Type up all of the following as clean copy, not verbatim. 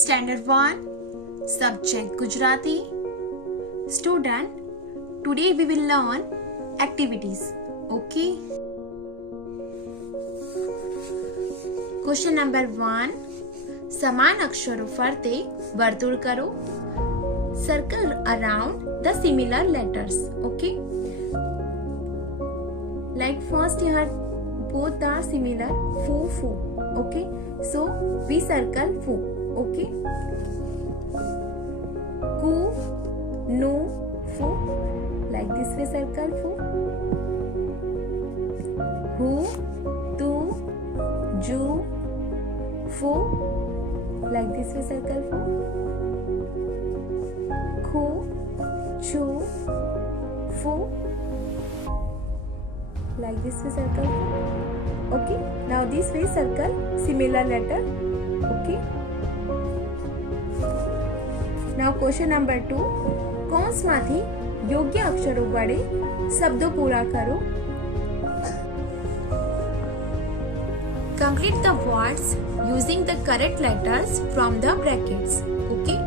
Standard 1, Subject Gujarati. Student, today we will learn activities. Okay. Question number 1. समान अक्षरों फरते वर्तुळ करो. Circle around the similar letters. Okay. Like first here both are similar. Fu, fu. Okay. So we circle fu. Okay. Ku, nu, fu. Like this way circle fu. Hu, tu, ju, fu. Like this way circle fu. Khu, chu, fu. Like this way circle fu. Okay. Now this way circle similar letter. Okay. Now question number 2. કૌંસમાંથી યોગ્ય અક્ષરો વડે શબ્દો પૂરા કરો. Complete the words using the correct letters from the brackets. Okay.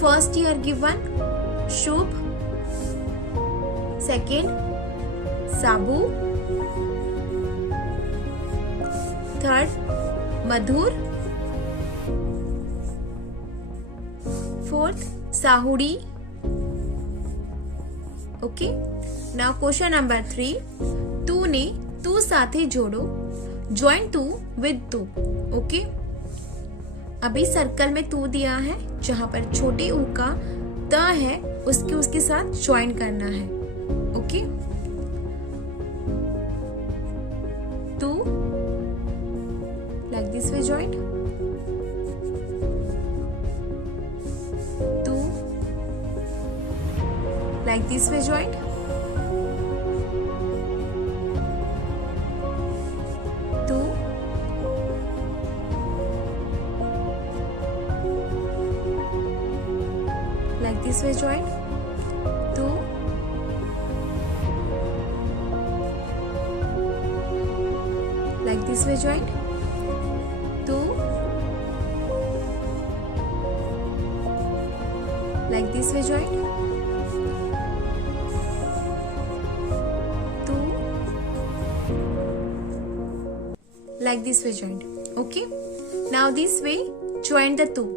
First here given Shubh. Second Sabu. Third Madhur. Fourth Sahudi. Okay. Now question number 3. तू ने तू साथे जोड़ो. Join तू with तू. Okay. अभी सर्कल में तू दिया है, जहां पर छोटे ऊ का त है उसके साथ ज्वाइन करना है. ओके. तू like this way join. तू like this way join. तू like this way join. तू like this way join. तू like this way join. तू like this way joined. Okay. Now this way join the two.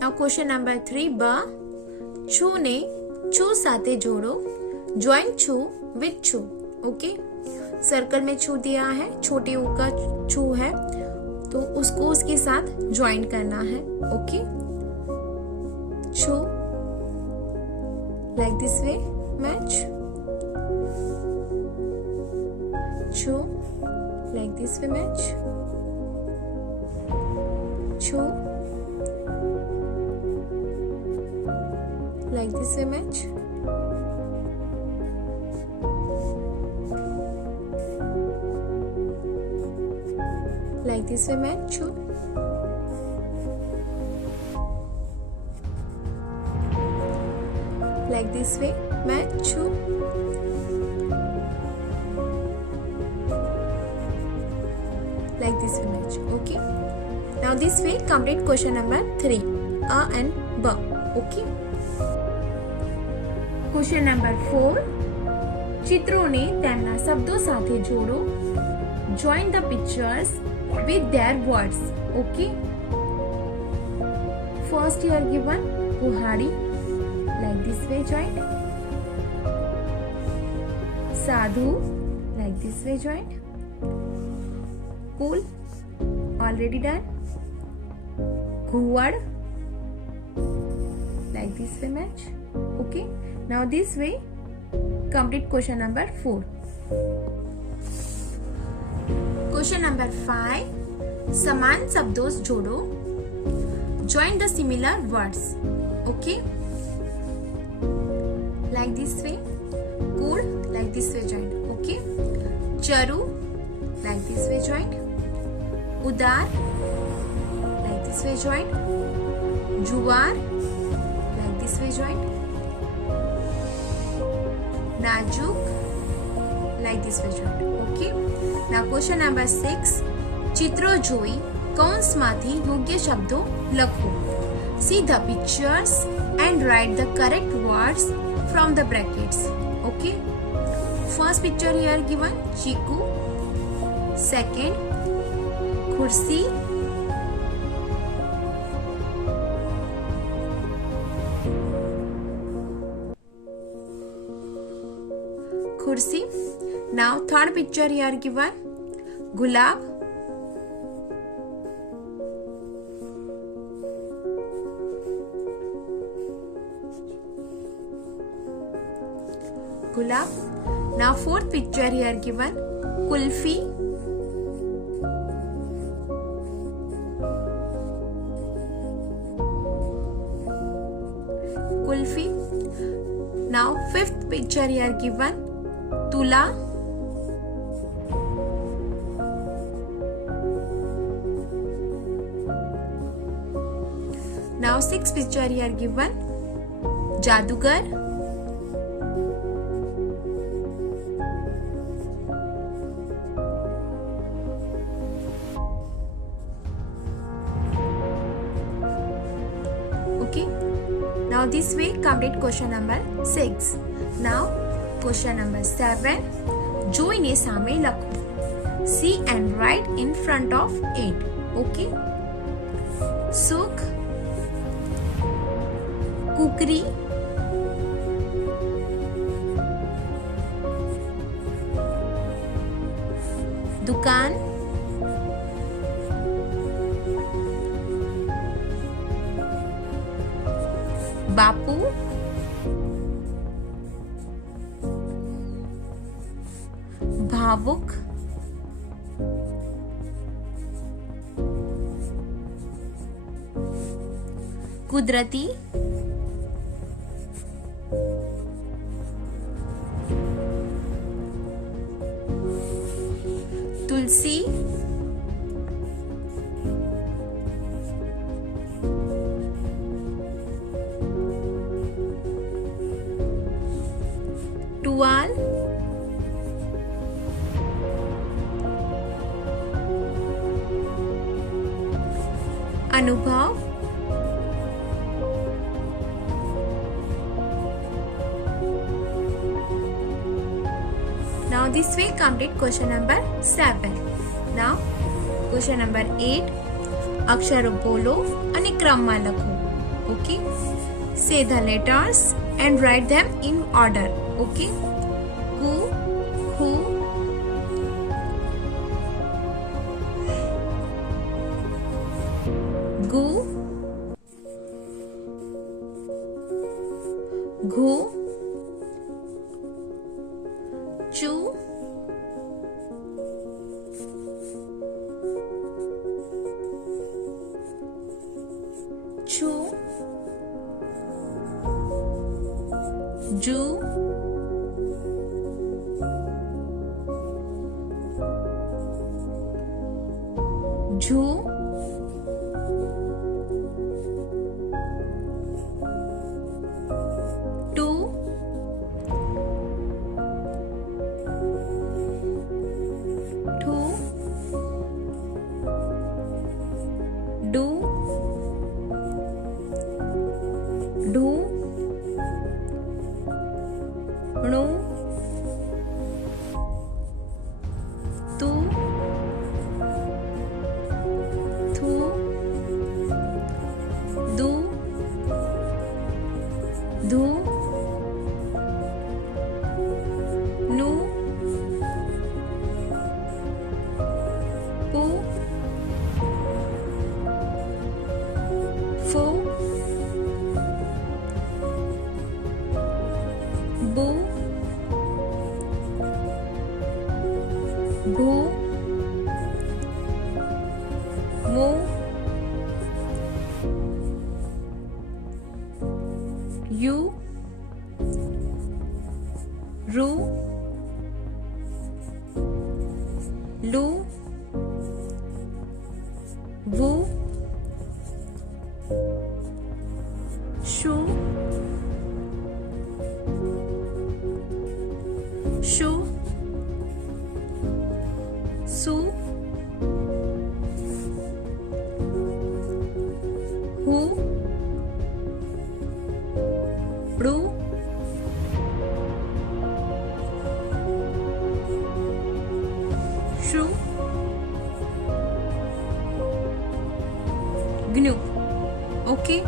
Now question number 3. ब छू ने छू साथे जोड़ो. Join छू with छू. Okay. सर्कल में छू दिया है, छोटे ऊ का छू है, तो उसको उसके साथ ज्वाइन करना है. ओके. छू लाइक दिस वे मैच. छू लाइक दिस वे मैच. छू like this way match. Like this way match. Chu. Like this way match. Chu. Like this way match. Okay. Now this way complete question number 3. A and B. Okay. Question number 4. ચિત્રોને તેમના શબ્દો સાથે જોડો. Join the pictures with their words. Okay. First here given Kuhari. Like this way joined. Sadhu. Like this way joined. Cool. Already done. Ghuwad. Like this way match. Okay. Now this way complete question number 4. Question number 5. समान शब्दों जोड़ो. Join the similar words. Okay. Like this way. Cool. Like this way joined. Okay. Charu. Like this way joined. Udar. Like this way joined. Juwar. Like this way joined. Najuk. like this way joined. Okay. Now question number 6. ચિત્રો જોઈ કૌંસમાંથી યોગ્ય શબ્દો લખો. See the pictures and write the correct words from the brackets. Okay. First picture here given, Chiku. Second, Kursi. Kursi. Now third picture here given, Gulab. Gulab. Now fourth picture here given, Kulfi. Kulfi. Now fifth picture here given, Tula. Now sixth picture here given, Jadugar. Okay. Now this way complete question number 6. Now question number 7. જોઈને સામે લખો. See and write in front of it. Okay. સુખ, કુકરી, દુકાન, બાપુ, ભાવુક, કુદરતી, તુલસી, ટુવાલ, અનુભવ, Now this way complete question number 7. Now question number 8. અક્ષરો બોલો અને ક્રમમાં લખો. Okay. Say the letters and write them in order. Okay. Who, who, gu, gu, chu, chu, ju, ju, tu, tu, do, do, ણુ, તુ, થુ, દુ, ધુ, નુ, પુ, ફુ, બુ, ભુ, મુ, યુ, රු, લુ, વુ, શુ, શુ, સુ, who, ru, shu, gnu. Okay,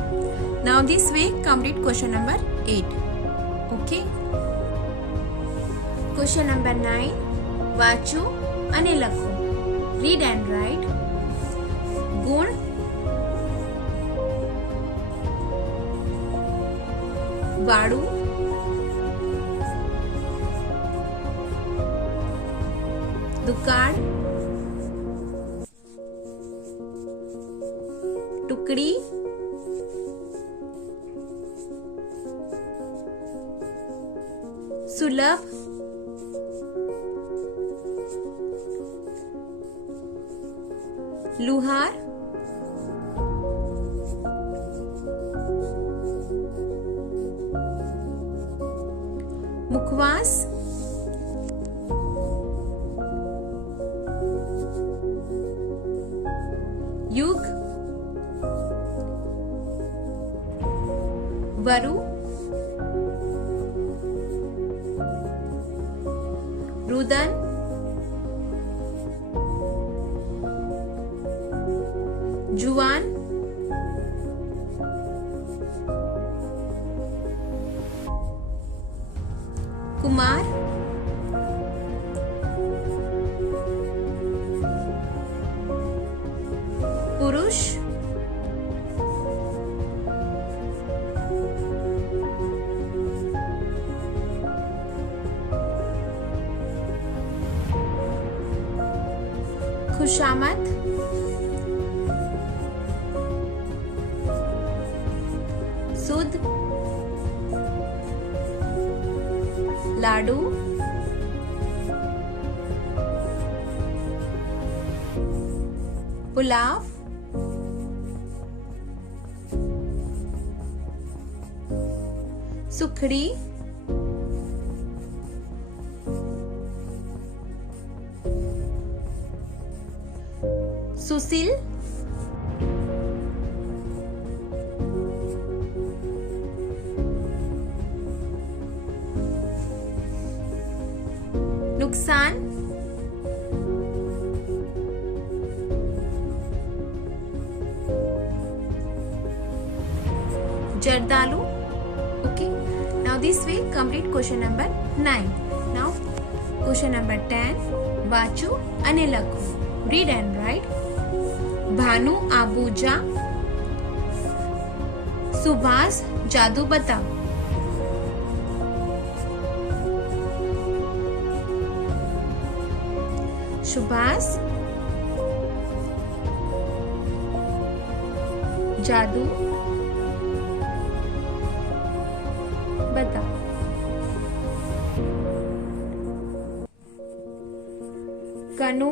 now this way complete question number 8. Okay, question number 9. વાંચો અને લખો. Read and write. ગુણ, વાળું, દુકાળ, ટુકડી, સુલભ, લુહાર, મુખવાસ, યુગ, વરુ, રુદન, जुआन, कुमार, पुरुष, खुशामद, सुध, लाडू, पुलाव, सुखड़ी, सुशील, नुकसान, Jardalu. Okay, now this way complete question number 9. Now question number 10. વાંચો અને લખો. Read and write. Bhanu આબુજા, Subhash જાદુ બતાવ. सुभाष जादू बता. कनु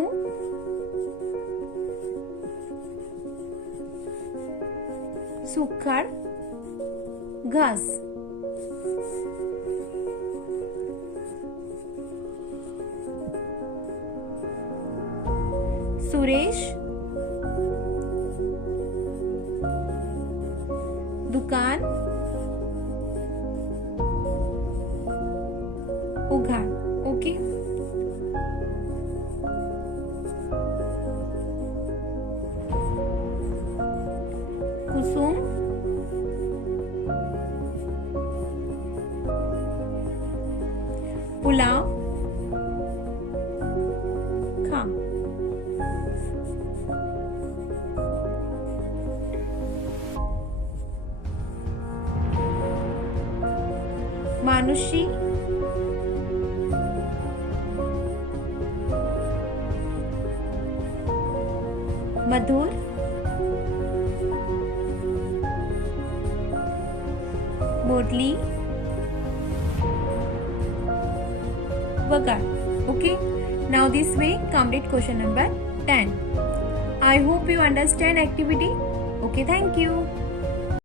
सुखड़ घास. सुरेश दुकान उघाड़. ओके, कुसुम पुलाव खा. मानुषी मधुर मोटली वगाड़. Okay, now this way complete question number 10. I hope you understand activity. Okay, thank you.